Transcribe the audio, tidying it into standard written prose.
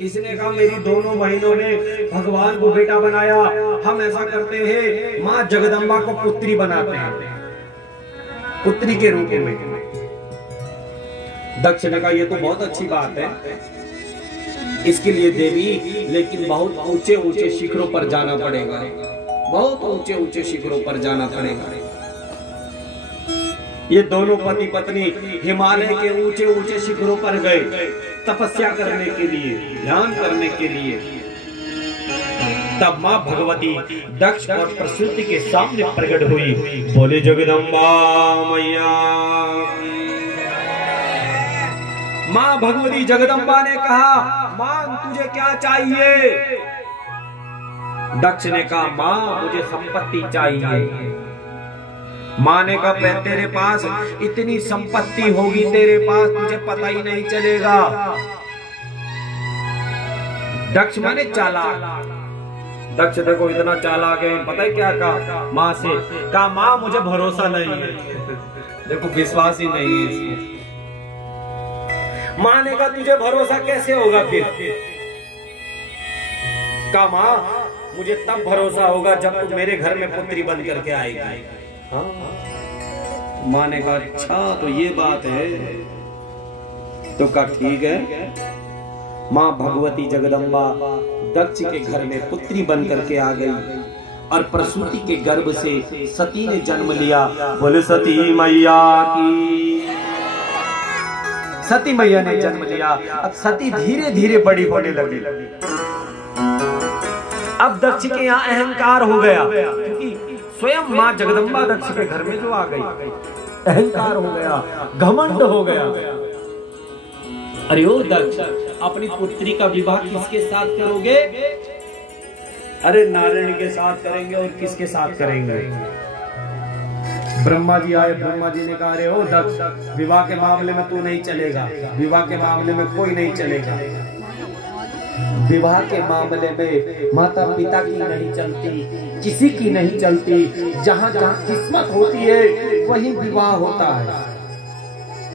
इसने कहा मेरी दोनों बहनों ने भगवान को बेटा बनाया, हम ऐसा करते हैं माँ जगदम्बा को पुत्री बनाते हैं, पुत्री के रूप में। दक्ष ने कहा ये तो बहुत अच्छी बात है, इसके लिए देवी लेकिन बहुत ऊंचे ऊंचे शिखरों पर जाना पड़ेगा, बहुत ऊंचे ऊंचे शिखरों पर जाना पड़ेगा। ये दोनों पति पत्नी हिमालय के ऊंचे ऊंचे शिखरों पर गए तपस्या करने के लिए, ध्यान करने के लिए। तब माँ भगवती दक्ष और प्रसूति के सामने प्रकट हुई, बोले जगदम्बा मैया। माँ भगवती जगदम्बा ने कहा मां तुझे क्या चाहिए? दक्ष ने कहा मां मुझे संपत्ति चाहिए। मां ने कहा तेरे पास इतनी संपत्ति होगी, तेरे पास तुझे पता ही नहीं चलेगा। दक्ष माने चालाक। दक्ष देखो इतना चालाक है, पता है क्या कहा मां से? कहा मां मुझे भरोसा नहीं है। देखो विश्वास ही नहीं है इसको। मां ने कहा तुझे भरोसा कैसे होगा फिर? कहा मां मुझे तब भरोसा होगा जब तू मेरे घर में पुत्री बन करके आएगी। हाँ? मां ने कहा अच्छा तो ये बात है, तो कहा ठीक है। मां भगवती जगदम्बा दक्ष के घर में पुत्री बन करके आ गई और प्रसूति के गर्भ से सती ने जन्म लिया। बोले सती मैया की। सती मैया ने जन्म लिया। अब सती धीरे धीरे बड़ी होने लगी। अब दक्ष के यहाँ अहंकार हो गया, क्योंकि स्वयं माँ जगदम्बा दक्ष के घर में जो आ गई, अहंकार हो गया, घमंड हो गया। अरे ओ दक्ष, अपनी पुत्री का विवाह किसके साथ करोगे? अरे नारायण के साथ करेंगे। और किसके साथ करेंगे? ब्रह्मा जी आए। ब्रह्मा जी ने कहा अरे ओ दक्ष, विवाह के मामले में तू नहीं चलेगा, विवाह के मामले में कोई नहीं चलेगा। विवाह के मामले में माता पिता की नहीं चलती, किसी की नहीं चलती। जहाँ जहाँ किस्मत होती है वहीं विवाह होता है।